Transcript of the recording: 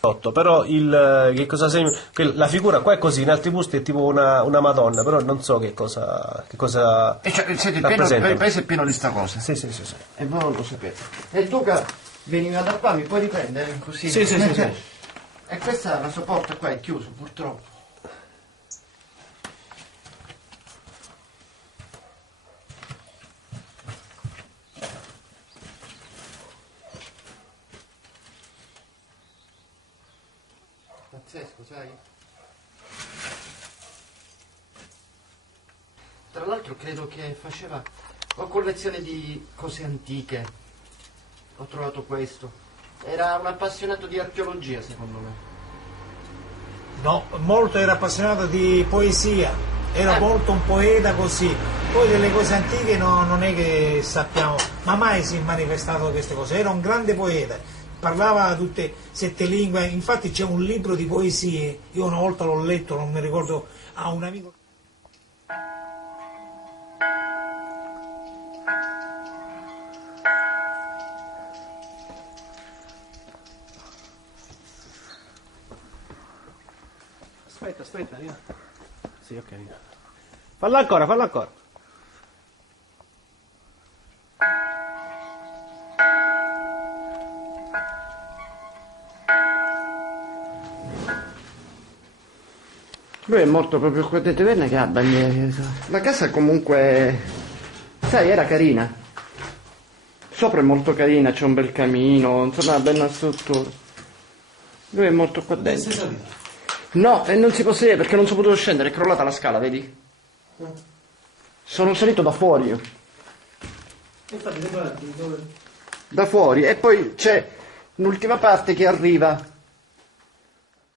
Però che cosa segna? La figura qua è così, in altri posti è tipo una Madonna, però non so che cosa E cioè, senti, rappresenta. il paese è pieno di sta cosa. Sì. E voi non lo sapete. E il Duca veniva da qua, mi puoi riprendere così? Sì. E questa, la sua porta qua è chiusa, purtroppo. Pazzesco, sai? Tra l'altro credo che faceva una collezione di cose antiche. Ho trovato questo. Era un appassionato di archeologia, secondo me. No, molto era appassionato di poesia, era molto un poeta così. Poi delle cose antiche non è che sappiamo, ma mai si è manifestato queste cose. Era un grande poeta, parlava tutte 7 lingue, infatti c'è un libro di poesie, io una volta l'ho letto, non mi ricordo, a un amico. Aspetta, via. Sì, ok, via. Falla ancora. Lui è morto proprio qua dentro, venne che ha la casa comunque, sai, era carina. Sopra è molto carina, c'è un bel camino, insomma una bella struttura. Lui è morto qua dentro. No, e non si può sedere perché non sono potuto scendere, è crollata la scala, vedi? Sono salito da fuori io. Infatti, dove? Da fuori, e poi c'è l'ultima parte che arriva